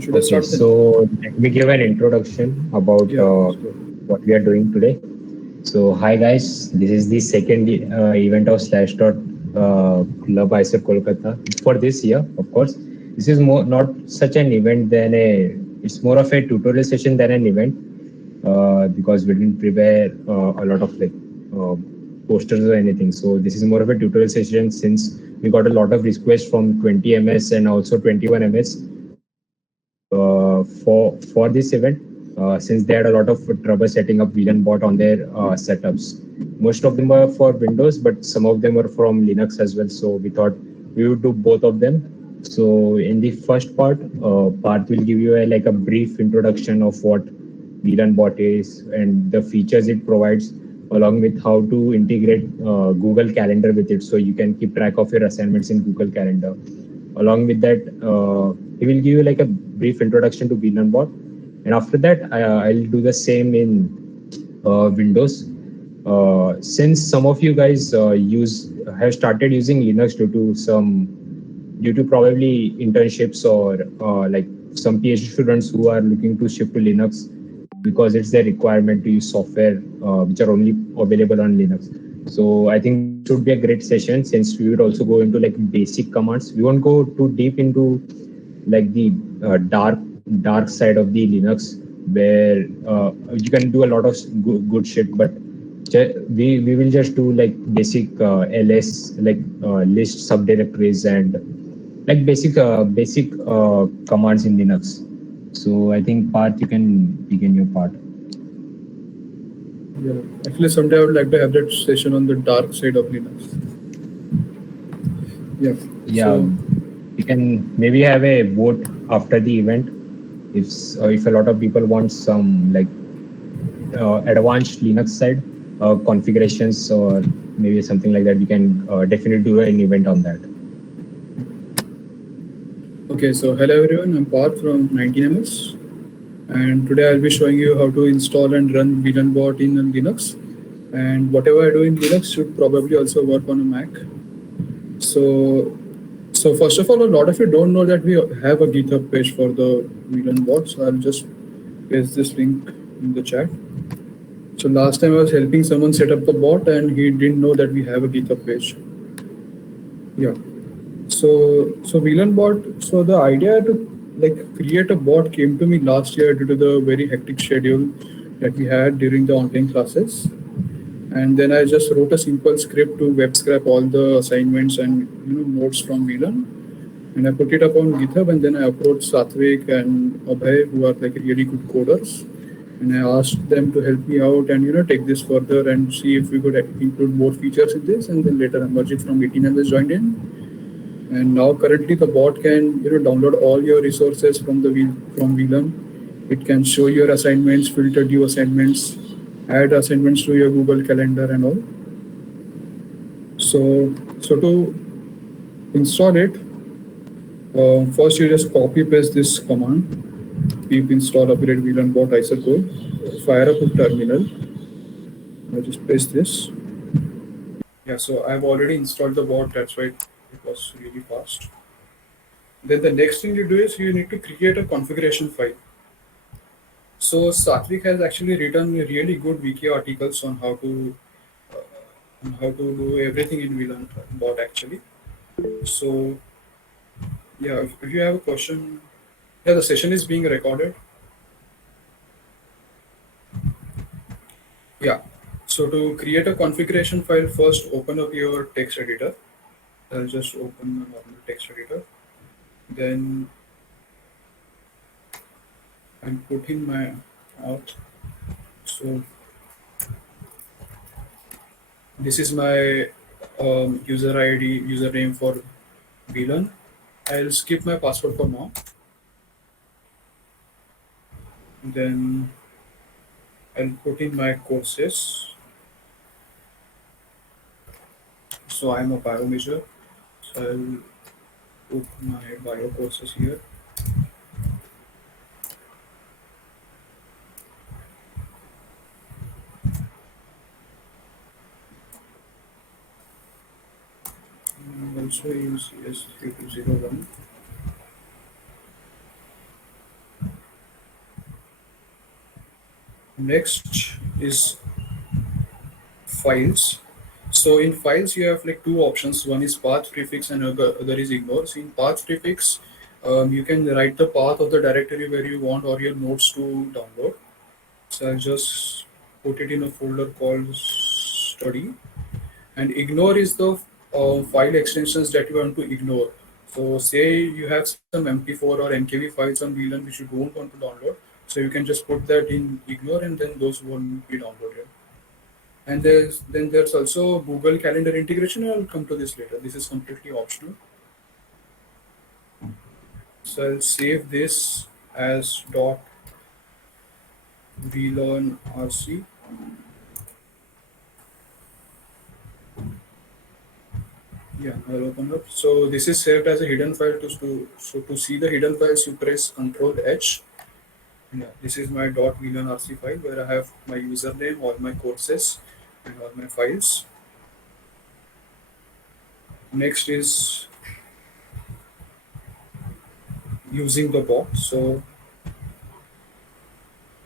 Should I Okay, start with so let me give an introduction about Yeah, let's go. what we are doing today. So, hi guys, this is the second event of SlashDot Club ISEP Kolkata for this year. Of course, this is more not such an event than a. It's more of a tutorial session than an event because we didn't prepare a lot of uh, posters or anything. So this is more of a tutorial session since we got a lot of requests from 20 ms and also 21 ms for this event since they had a lot of trouble setting up WeLearnBot on their setups. Most of them were for Windows, but some of them were from Linux as well. So we thought we would do both of them. So in the first part, Parth will give you like a brief introduction of what WeLearnBot is and the features it provides, along with how to integrate Google Calendar with it, so you can keep track of your assignments in Google Calendar. Along with that, he will give you like a brief introduction to WeLearnBot, and after that, I'll do the same in Windows. Since some of you guys use have started using Linux due to probably internships or like some PhD students who are looking to shift to Linux because it's their requirement to use software which are only available on Linux. So I think this would be a great session since we would also go into like basic commands. We won't go too deep into like the dark side of the Linux where you can do a lot of good shit, but we will just do like basic ls like list subdirectories and like basic commands in Linux. So I think Parth, you can begin your part. Yeah. Actually, someday I would like to have that session on the dark side of Linux. Yeah. Yeah, So we can maybe have a vote after the event if a lot of people want some like advanced Linux side configurations or maybe something like that. We can definitely do an event on that. okay. So hello everyone. I'm Parth from 19ms, and today I'll be showing you how to install and run VLANbot in Linux. And whatever I do in Linux should probably also work on a Mac. So So first of all, a lot of you don't know that we have a GitHub page for the VLANbot. So I'll just paste this link in the chat. So last time I was helping someone set up the bot and he didn't know that we have a GitHub page. Yeah. So VLANbot. So the idea to like create a bot came to me last year due to the very hectic schedule that we had during the online classes. And then I just wrote a simple script to web scrap all the assignments and notes from VLAN, and I put it up on GitHub, and then I approached Satvik and Abhay, who are like really good coders, and I asked them to help me out and take this further and see if we could include more features in this. And then later Amarjit from 18M has joined in, and now currently the bot can download all your resources from from VLAN. It can show your assignments, filter your assignments, add assignments to your Google Calendar and all. So to install it, first you just copy paste this command: pip install upgrade VLANbot ISO. Fire up a terminal. I just paste this. Yeah, so I've already installed the bot. That's why it was really fast. Then the next thing you do is you need to create a configuration file. So Satvik has actually written really good wiki articles on how to do everything in VLAN bot actually. So yeah, if you have a question, yeah, the session is being recorded. Yeah. So to create a configuration file, first open up your text editor. I'll just open a normal text editor. Then I'm putting my auth. So this is my user ID, username for VLAN. I'll skip my password for now. Then I'll put in my courses. So I'm a bio major. So I'll put my bio courses here. And also use ES3201. Next is files. So in files, you have like two options. One is path prefix and other is ignore. So in path prefix, you can write the path of the directory where you want or your nodes to download. So I'll just put it in a folder called study. And ignore is the file extensions that you want to ignore. So say you have some MP4 or NKV files on VLAN which you don't want to download. So you can just put that in ignore and then those won't be downloaded. And there's also Google Calendar integration. I'll come to this later. This is completely optional. So I'll save this as .vlearnrc. Yeah, I'll open up. So this is saved as a hidden file. So to see the hidden files, you press Control H. Yeah, this is my .vlearnrc file where I have my username, all my courses, and all my files. Next is using the bot. So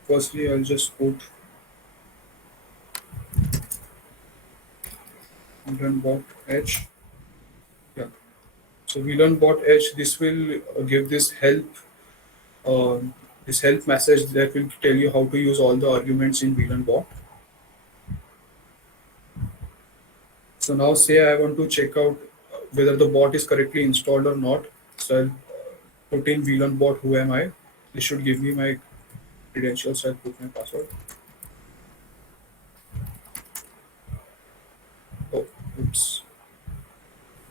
firstly, I'll just put WeLearnBot H. Yeah. So WeLearnBot H. This will give this help message that will tell you how to use all the arguments in WeLearnBot. So now say I want to check out whether the bot is correctly installed or not. So I'll put in WeLearnBot. Who am I? This should give me my credentials. I'll put my password. Oh, oops.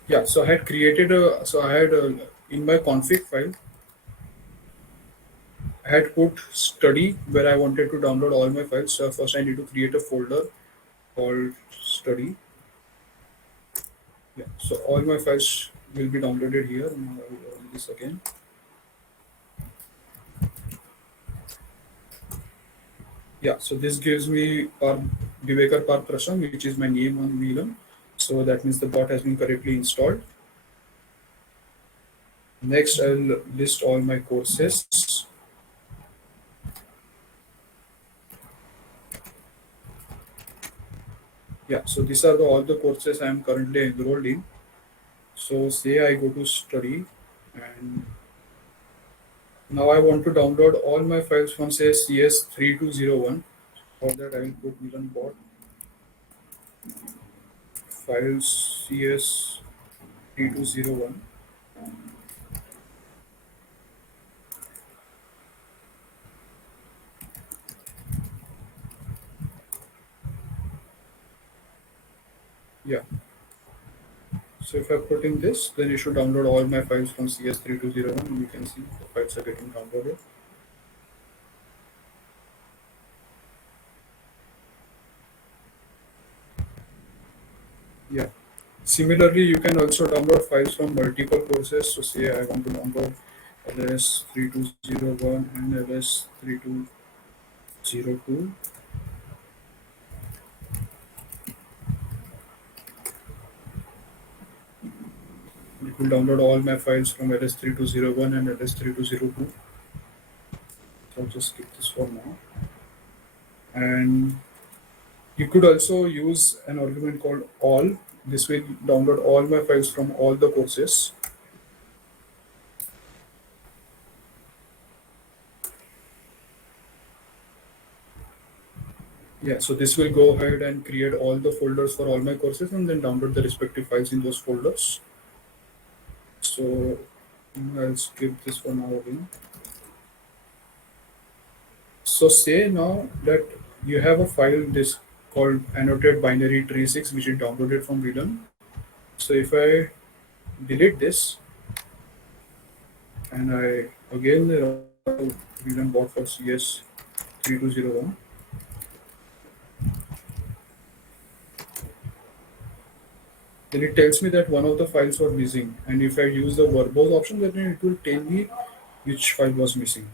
Yeah. So I had created a. So I had in my config file. I had put study where I wanted to download all my files. So first I need to create a folder called study. Yeah. So all my files will be downloaded here. And I will run this again. Yeah. So this gives me Vivekar Park Prasham, which is my name on VLAN. So that means the bot has been correctly installed. Next, I'll list all my courses. Yeah. So these are all the courses I am currently enrolled in. So say I go to study and now I want to download all my files from say CS3201. For that I will put WeLearnBot files CS3201. Yeah. So if I put in this, then you should download all my files from CS3201 and you can see the files are getting downloaded. Yeah. Similarly, you can also download files from multiple courses. So say I want to download LS3201 and LS3202. It will download all my files from LS3201 and LS3202. So I'll just skip this for now. And you could also use an argument called all. This will download all my files from all the courses. Yeah, so this will go ahead and create all the folders for all my courses and then download the respective files in those folders. So I'll skip this for now again. So say now that you have a file this called annotated binary tree 6 which is downloaded from VLAN. So if I delete this and I again run VLAN bot for CS3201, then it tells me that one of the files was missing. And if I use the verbose option, then it will tell me which file was missing.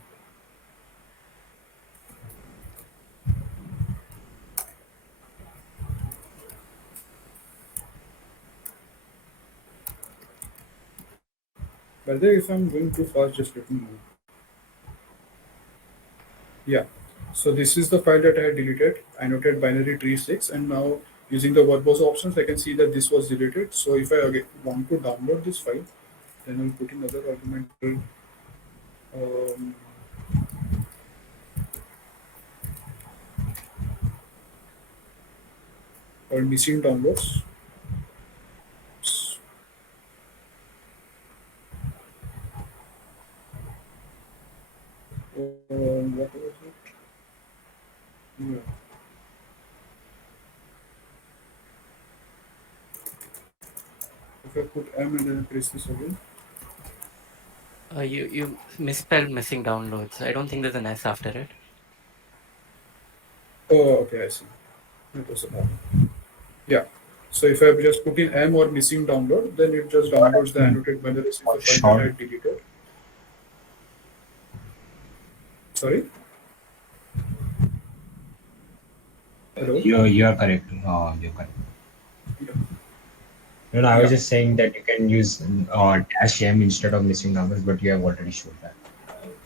By the way, if I'm going too fast, just let me know. Yeah. So this is the file that I had deleted. I noted binary tree 6, and now using the verbose options, I can see that this was deleted. So if I again want to download this file, then I'll put in another argument called um, missing downloads. What was it? Yeah. If I put M and then I press this again. You misspelled missing downloads. I don't think there's an S after it. Oh, okay, I see. That was a problem. Yeah. So if I just put in M or missing download, then it just downloads the Hmm. annotated binary. This is For the file that I short, had deleted. Sorry. Hello. you're correct. You're correct. Yeah. No, no, I was Yeah. just saying that you can use dash m instead of missing numbers, but you have already showed that.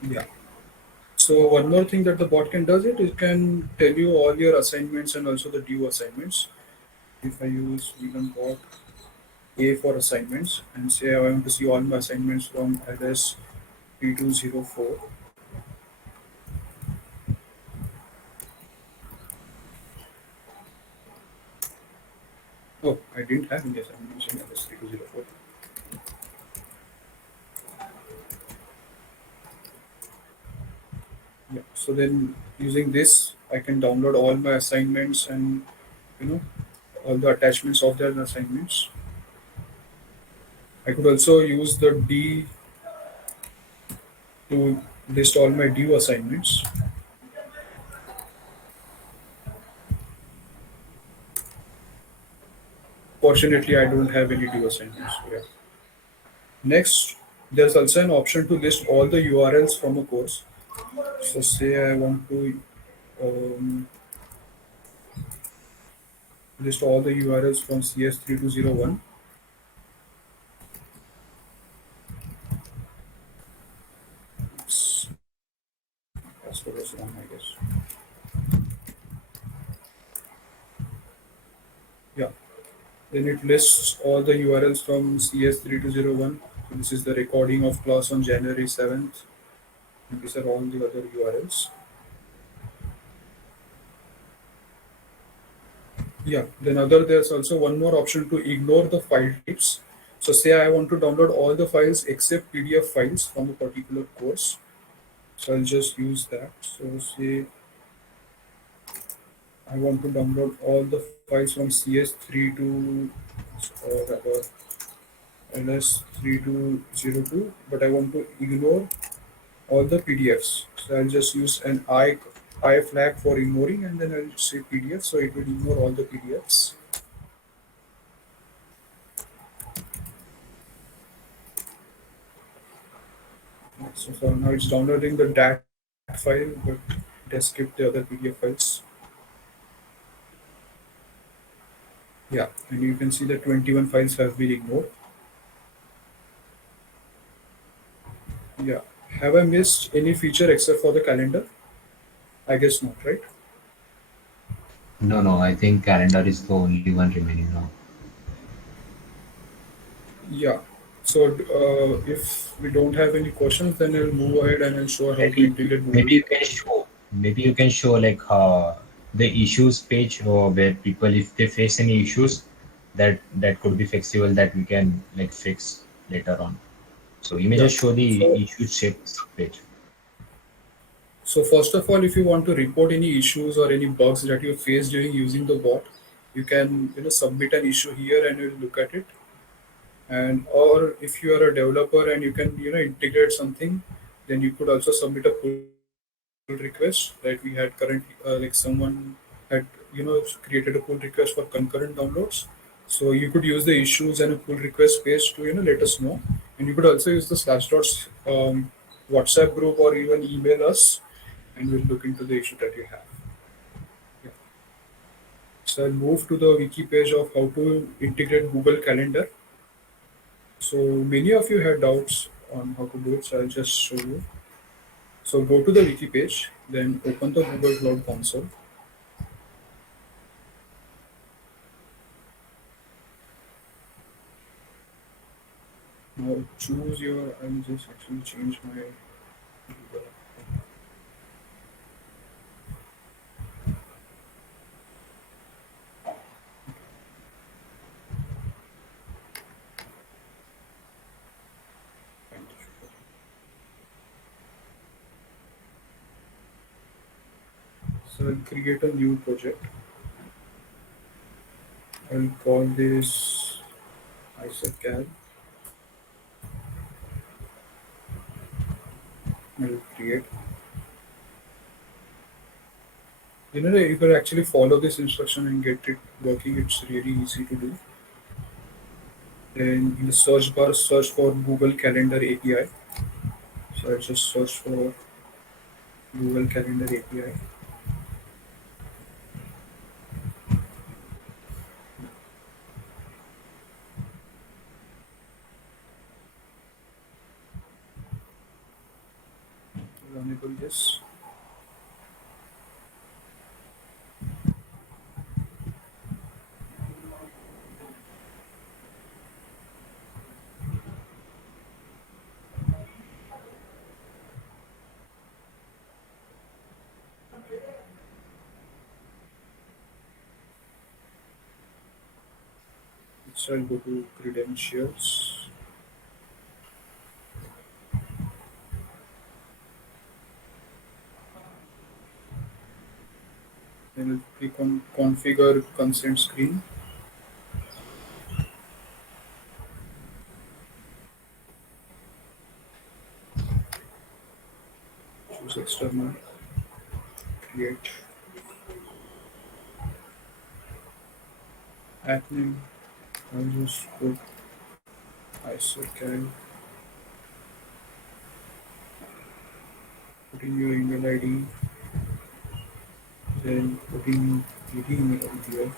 Yeah. So one more thing that the bot can does it can tell you all your assignments and also the due assignments. If I use WeLearnBot A for assignments and say I want to see all my assignments from LS P204. Oh, I didn't have any assignments in LS P204. Yeah. So then using this, I can download all my assignments and you know all the attachments of their assignments. I could also use the D to list all my due assignments. Fortunately, I don't have any due assignments. Yeah. Next, there's also an option to list all the URLs from a course. So say I want to um, list all the URLs from CS3201. Password was wrong, I guess. Yeah. Then it lists all the URLs from CS3201. So this is the recording of class on January 7th. And these are all the other URLs. Yeah, then there's also one more option to ignore the file types. So say I want to download all the files except PDF files from a particular course. So I'll just use that. So say I want to download all the files from CS3 to rather LS3202, but I want to ignore all the PDFs. So I'll just use an I flag for ignoring and then I'll say PDF. So it will ignore all the PDFs. So for now it's downloading the DAT file, but it has skipped the other PDF files. Yeah, and you can see that 21 files have been ignored. Yeah. Have I missed any feature except for the calendar? I guess not, right? No, no, I think calendar is the only one remaining now. Yeah. So if we don't have any questions, then I'll move ahead and I'll show how to Maybe, integrate Google. maybe you can show, maybe you can show like the issues page where people, if they face any issues, that could be fixable that we can like fix later on. So you may Yeah. just show So the issue shape page. so first of all, if you want to report any issues or any bugs that you face during using the bot, you can submit an issue here and we'll look at it. And or if you are a developer and you can integrate something, then you could also submit a pull request that we had currently like someone had created a pull request for concurrent downloads. So you could use the issues and a pull request page to let us know. And you could also use the SlashDot's WhatsApp group or even email us, and we'll look into the issue that you have. Yeah. So I'll move to the wiki page of how to integrate Google Calendar. So many of you had doubts on how to do it, so I'll just show you. So go to the wiki page, then open the Google Cloud Console. Now choose your, I'll just actually change my Google. So I'll create a new project. I'll call this ISACAL. I'll create. You can actually follow this instruction and get it working. It's really easy to do. Then in the search bar, search for Google Calendar API. So I just search for Google Calendar API. I'll enable this. So I'll go to credentials. Then I'll click on configure consent screen. Choose external. Create app name. I'll just put ISOCAL. Put in your email ID. Then put in the email ID here.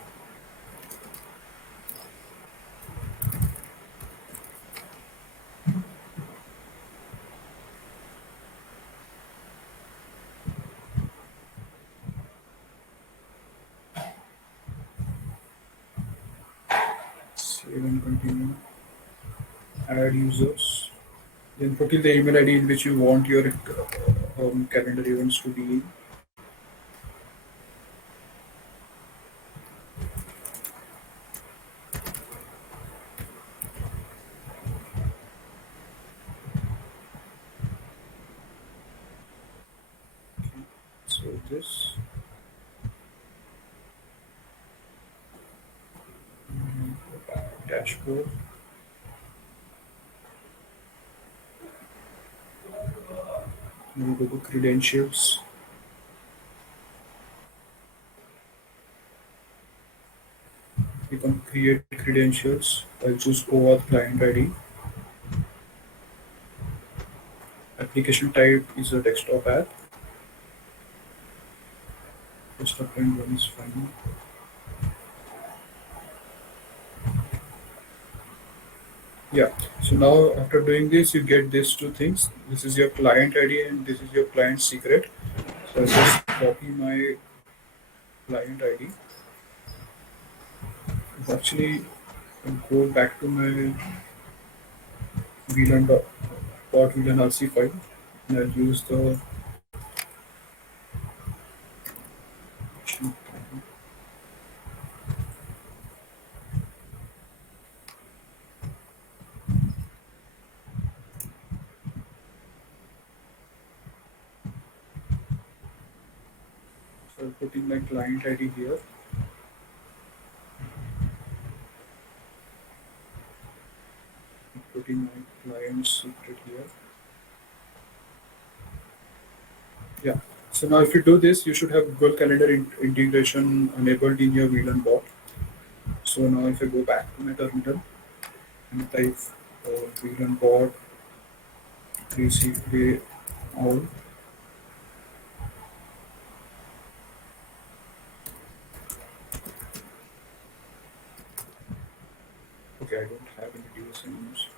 Save and continue. Add users. Then put in the email ID in which you want your calendar events to be in. So this dashboard. Then go to credentials. Click on create credentials. I'll choose OAuth client ID. Application type is a desktop app. Desktop client one is fine. Yeah. So now after doing this, you get these two things. This is your client ID and this is your client secret. So I'll just copy my client ID. Actually, I'll go back to my VLAN.RC file and I'll use the so I'll put in my client ID here. Put in my client secret here. Yeah. So now if you do this, you should have Google Calendar integration enabled in your WeLearnBot. So now if I go back to my terminal and type WeLearnBot 3CPA all. Okay, I don't have any device names.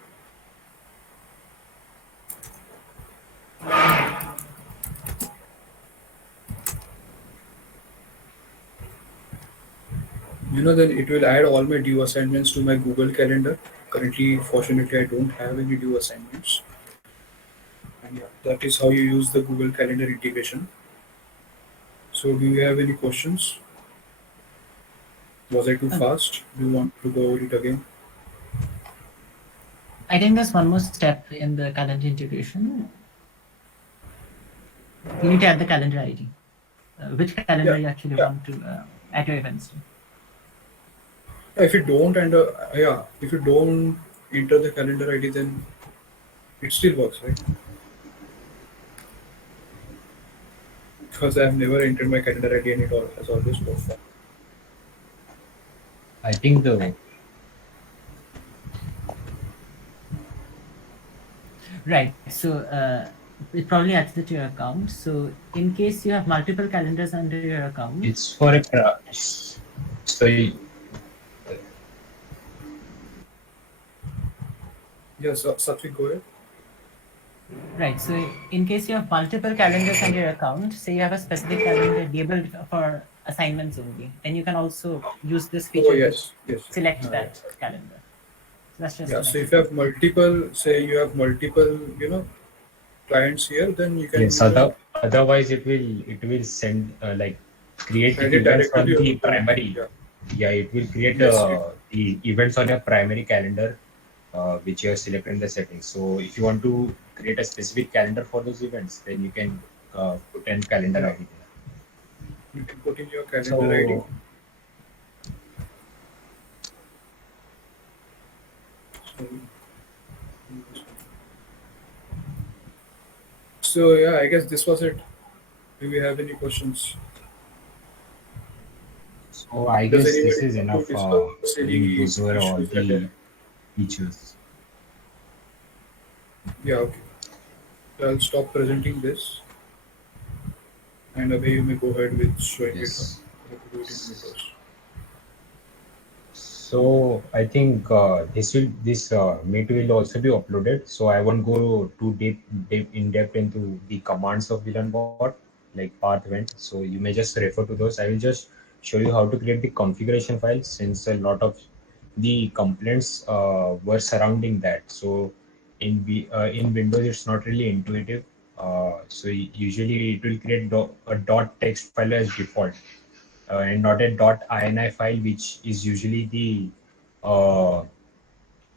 Then it will add all my due assignments to my Google Calendar. Currently, fortunately, I don't have any due assignments. And yeah, that is how you use the Google Calendar integration. So, do you have any questions? Was I too Uh, fast? Do you want to go over it again? I think there's one more step in the calendar integration. You need to add the calendar ID, which calendar Yeah, you actually yeah. want to add your events to. If you don't, and yeah, if you don't enter the calendar ID, then it still works, right? Because I have never entered my calendar ID and it all has always worked. I think the Right. So it probably adds it to your account. So in case you have multiple calendars under your account, it's for a so Yes, Satvik, go ahead. right. So in case you have multiple calendars under your account, say you have a specific calendar labeled for assignments only, then you can also use this Oh, feature to yes, yes. select Yeah. that calendar. So that's just Yeah, an so if extra you thing. have multiple, say you have multiple, clients here, then you can, yes, otherwise it will send like create add it events directly to on your the Google. primary. Yeah. Yeah, it will create Yes. the events on your primary calendar, which you have selected in the settings. So if you want to create a specific calendar for those events, then you can put in calendar Yeah. ID there. You can put in your calendar ID. So So, so yeah, I guess this was it. Do we have any questions? so I Does guess this anybody is want to enough. discuss We any goes over all issues that the features. yeah, okay. So I'll stop presenting this, and Abhay, you may go ahead with showing it how Yes. to do it in Windows. So I think this meet will also be uploaded. So I won't go too deep in depth into the commands of VLANbot like path event. So you may just refer to those. I will just show you how to create the configuration files since a lot of the complaints were surrounding that. So in Windows it's not really intuitive. So usually it will create a dot text file as default and not a .ini file, which is usually uh,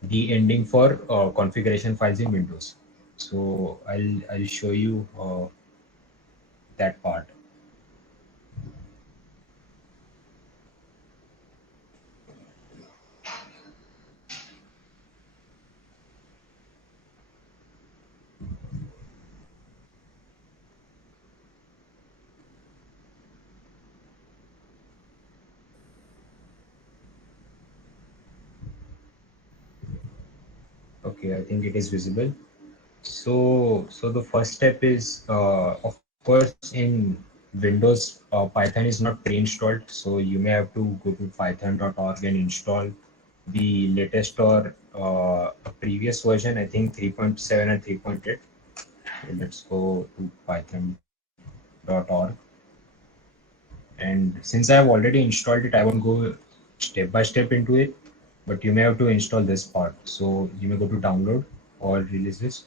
the ending for configuration files in Windows. So I'll show you that part. Okay, I think it is visible. So the first step is, of course, in Windows, Python is not pre-installed, so you may have to go to python.org and install the latest or a previous version, I think 3.7 and 3.8. Let's go to python.org. And since I have already installed it, I won't go step by step into it, but you may have to install this part. So you may go to download or releases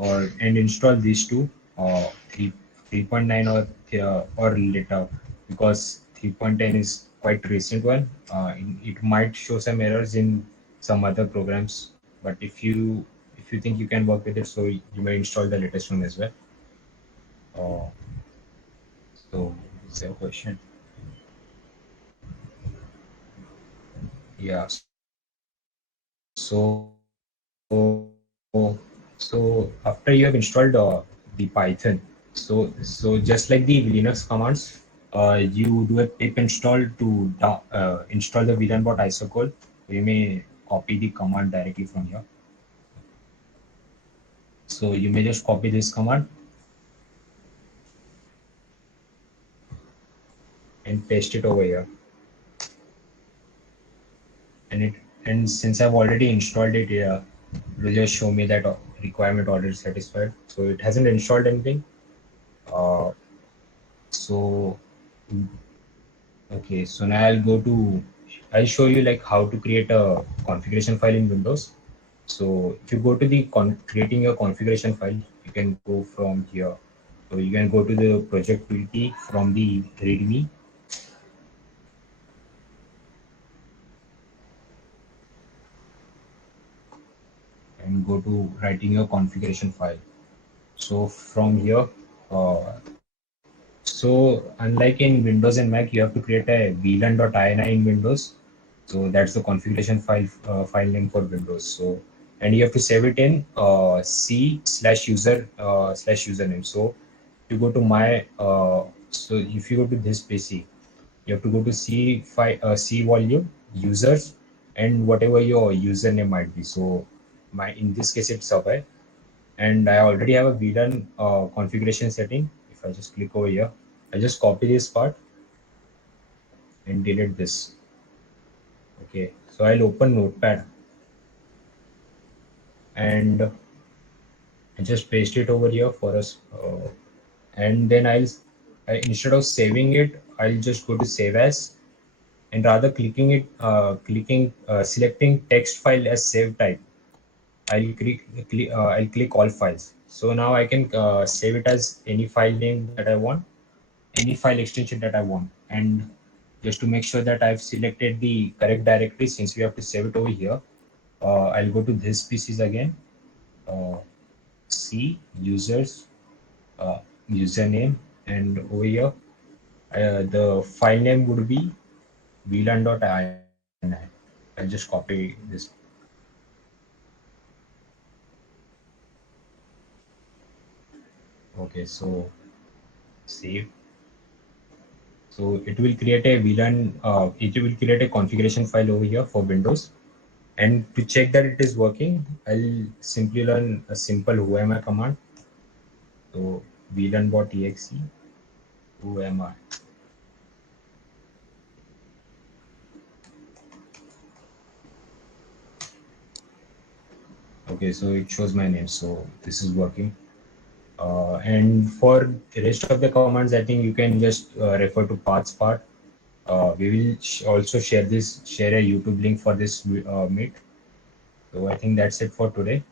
and install these two, 3, 3.9 or later, because 3.10 is quite recent one. It might show some errors in some other programs, but if you think you can work with it, so you may install the latest one as well. Uh, so it's a question. Yeah. So after you have installed the Python, so just like the Linux commands, you do a pip install to install the VLANbot isocall. You may copy the command directly from here. So you may just copy this command and paste it over here. And since I've already installed it here, it will just show me that requirement already satisfied. So it hasn't installed anything. Uh, so okay, so now I'll go to I'll show you like how to create a configuration file in Windows. So if you go to the creating a configuration file, you can go from here. So you can go to the project utility from the README, and go to writing your configuration file. So from here, uh, so unlike in Windows and Mac, you have to create a VLAN.ini in Windows. So that's the configuration file name for Windows. So and you have to save it in C/user /username. So if you go to so if you go to this PC, you have to go to C volume users and whatever your username might be. So in this case it's Subway, and I already have a VLAN configuration setting. If I just click over here, I just copy this part and delete this. Okay, so I'll open Notepad and I just paste it over here for us, and then instead of saving it, I'll just go to Save As, and rather selecting text file as save type, I'll click all files. So now I can save it as any file name that I want, any file extension that I want. And just to make sure that I've selected the correct directory, since we have to save it over here, I'll go to this PCs again, uh, C users, uh, username, and over here the file name would be VLAN.ini. I'll just copy this. Okay, so save. So it will create a it will create a configuration file over here for Windows. And to check that it is working, I'll simply run a simple whoami command. So WeLearnBot.exe, whoami. Okay, so it shows my name. So this is working. And for the rest of the commands, I think you can just refer to paths part. We will also share a YouTube link for this meet. So I think that's it for today.